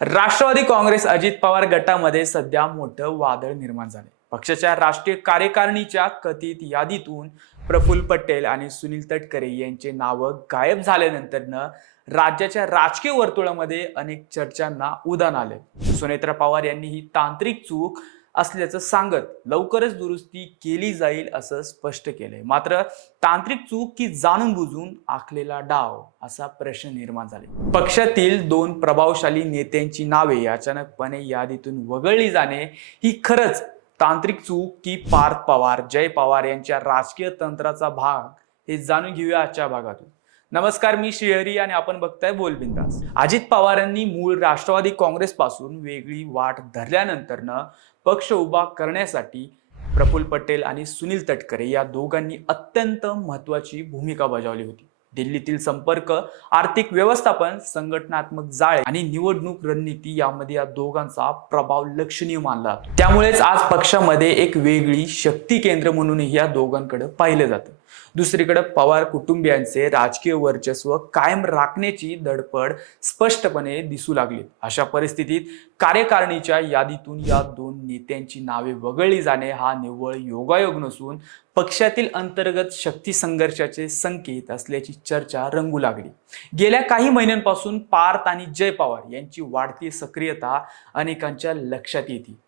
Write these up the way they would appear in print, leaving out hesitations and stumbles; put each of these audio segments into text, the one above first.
राष्ट्रवादी काँग्रेस अजित पवार गटामध्ये सध्या मोठं वादळ निर्माण झाले। पक्षाच्या राष्ट्रीय कार्यकारिणीच्या कथित यादीतून प्रफुल्ल पटेल आणि सुनील तटकरे यांचे नाव गायब झाल्यानंतर राज्याच्या राजकीय वर्तुळामध्ये अनेक चर्चांना उधाण आले। सुनेत्रा पवार यांनी ही तांत्रिक चूक असल्याचं सांगत लवकरच दुरुस्ती केली जाईल असं स्पष्ट केलंय। मात्र तांत्रिक चूक की जाणून बुजून आखलेला डाव असा प्रश्न निर्माण झाले। पक्षातील दोन प्रभावशाली नेत्यांची नावे अचानकपणे यादीतून वगळली जाणे ही खरंच तांत्रिक चूक की पार्थ पवार, जय पवार यांच्या राजकीय तंत्राचा भाग हे जाणून घेऊया आजच्या भागातून। नमस्कार, मी श्रीहरी आणि आपण बघताय बोल बिंदास। अजित पवारांनी मूळ राष्ट्रवादी काँग्रेस पासून वेगळी वाट धरल्यानंतर पक्ष उभा करण्यासाठी प्रफुल्ल पटेल आणि सुनील तटकरे या दोघांनी अत्यंत महत्त्वाची भूमिका बजावली होती। दिल्लीतील संपर्क, आर्थिक व्यवस्थापन, संघटनात्मक जाळे आणि निवडणूक रणनीती यामध्ये या दोघांचा प्रभाव लक्षणीय मानला जातो। त्यामुळेच आज पक्षामध्ये एक वेगळी शक्ती केंद्र म्हणूनही या दोघांकडे पाहिलं जातं। दुसरीकडे पवार कुटुंबियांचे राजकीय वर्चस्व कायम राखण्याची धडपड स्पष्टपणे दिसू लागली। अशा परिस्थितीत कार्यकारिणीच्या यादीतून या दोन नेत्यांची नावे वगळली जाणे हा निव्वळ योगायोग नसून पक्षातील अंतर्गत शक्ती संघर्षाचे संकेत असल्याची चर्चा रंगू लागली। गेल्या काही महिन्यांपासून पार्थ आणि जय पवार यांची वाढती सक्रियता अनेकांच्या लक्षात येते।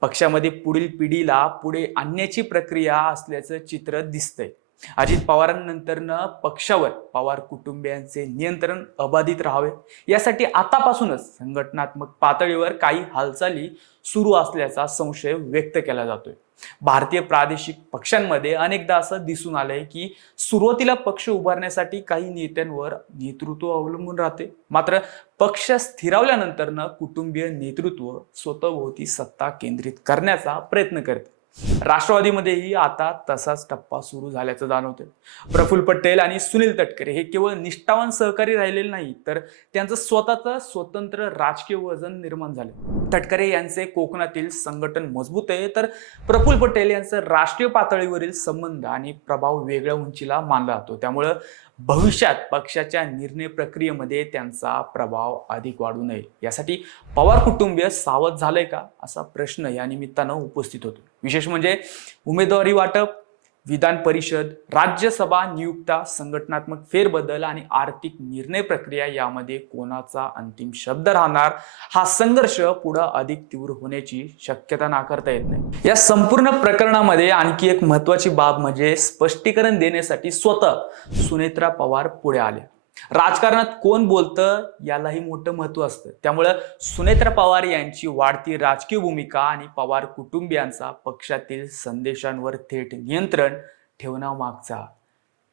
पक्षामध्ये पुढील पिढीला पुढे आणण्याची प्रक्रिया असल्याचं चित्र दिसतंय। अजित पवारांनंतर पक्षावर पवार कुटुंबियांचे नियंत्रण अबाधित राहावे यासाठी आतापासूनच संघटनात्मक पातळीवर काही हालचाली सुरू असल्याचा संशय व्यक्त केला जातोय। भारतीय प्रादेशिक पक्षांमध्ये अनेकदा असं दिसून आलंय की सुरुवातीला पक्ष उभारण्यासाठी काही नेत्यांवर नेतृत्व अवलंबून राहते, मात्र पक्ष स्थिरावल्यानंतर कुटुंबीय नेतृत्व स्वतःभोवती सत्ता केंद्रित करण्याचा प्रयत्न करते। राष्ट्रवादीमध्येही आता तसाच टप्पा सुरू झाल्याचं जाणवतंय। प्रफुल्ल पटेल आणि सुनील तटकरे हे केवळ निष्ठावान सहकारी राहिलेले नाही, तर त्यांचं स्वतःचं स्वतंत्र राजकीय वजन निर्माण झाले। तटकरे यांचे कोकणातील संघटन मजबूत आहे, तर प्रफुल्ल पटेल यांचं राष्ट्रीय पातळीवरील संबंध आणि प्रभाव वेगळ्या उंचीला मानला जातो। त्यामुळे भविष्यात पक्षाच्या निर्णय प्रक्रियेमध्ये त्यांचा प्रभाव अधिक वाढू नये यासाठी पवार कुटुंबीय सावध झालंय का असा प्रश्न या निमित्तानं उपस्थित होतो। विशेष म्हणजे उमेदवारी वाटप, विधान परिषद, राज्यसभा नियुक्त्या, संघटनात्मक फेरबदल आणि आर्थिक निर्णय प्रक्रिया यामध्ये कोणाचा अंतिम शब्द राहणार हा संघर्ष पुढे अधिक तीव्र होण्याची शक्यता नाकारता येत नाही। या संपूर्ण प्रकरणामध्ये आणखी एक महत्त्वाची बाब म्हणजे स्पष्टीकरण देण्यासाठी स्वतः सुनेत्रा पवार पुढे आल्या। राजकारणात कोण बोलतं यालाही मोठं महत्त्व असतं, त्यामुळे सुनेत्रा पवार यांची वाढती राजकीय भूमिका आणि पवार कुटुंबियांचा पक्षातील संदेशांवर थेट नियंत्रण ठेवण्यामागचा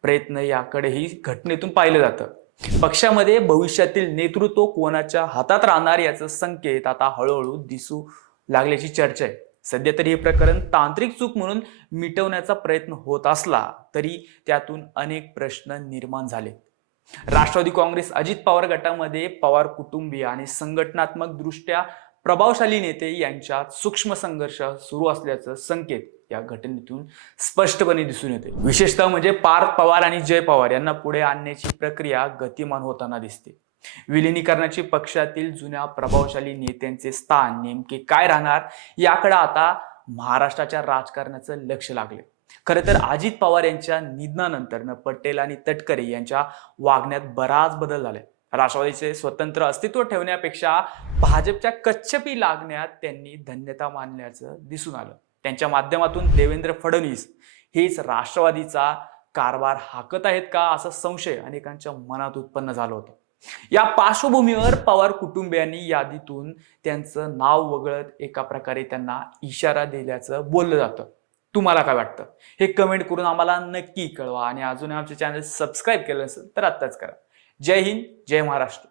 प्रयत्न याकडेही घटनेतून पाहिलं जातं। पक्षामध्ये भविष्यातील नेतृत्व कोणाच्या हातात राहणार याचा संकेत आता हळूहळू दिसू लागल्याची चर्चा आहे। सध्या तरी हे प्रकरण तांत्रिक चूक म्हणून मिटवण्याचा प्रयत्न होत असला तरी त्यातून अनेक प्रश्न निर्माण झाले। राष्ट्रवादी काँग्रेस अजित पवार गटामध्ये पवार कुटुंबीय आणि संघटनात्मक दृष्ट्या प्रभावशाली नेते यांच्यात सूक्ष्म संघर्ष सुरू असल्याचं संकेत या घटनेतून स्पष्टपणे दिसून येते। विशेषतः म्हणजे पार्थ पवार आणि जय पवार यांना पुढे आणण्याची प्रक्रिया गतिमान होताना दिसते। विलिनीकरणाची पक्षातील जुन्या प्रभावशाली नेत्यांचे स्थान नेमके काय राहणार याकडे आता महाराष्ट्राच्या राजकारणाचं लक्ष लागले। खरं तर अजित पवार यांच्या निधनानंतर पटेल आणि तटकरे यांच्या वागण्यात बराच बदल झालाय। राष्ट्रवादीचे स्वतंत्र अस्तित्व ठेवण्यापेक्षा भाजपच्या कच्छपी लागण्यात त्यांनी धन्यता मानल्याचं दिसून आलं। त्यांच्या माध्यमातून देवेंद्र फडणवीस हेच राष्ट्रवादीचा कारभार हाकत आहेत का असा संशय अनेकांच्या मनात उत्पन्न झाला होता। या पार्श्वभूमीवर पवार कुटुंबियांनी यादीतून त्यांचं नाव वगळत एका प्रकारे त्यांना इशारा दिल्याचं बोललं जातं। तुम्हाला काय वाटतं हे कमेंट करून आम्हाला नक्की कळवा आणि अजून आमचे चॅनल सबस्क्राईब केलं नसेल तर आत्ताच करा। जय हिंद, जय महाराष्ट्र।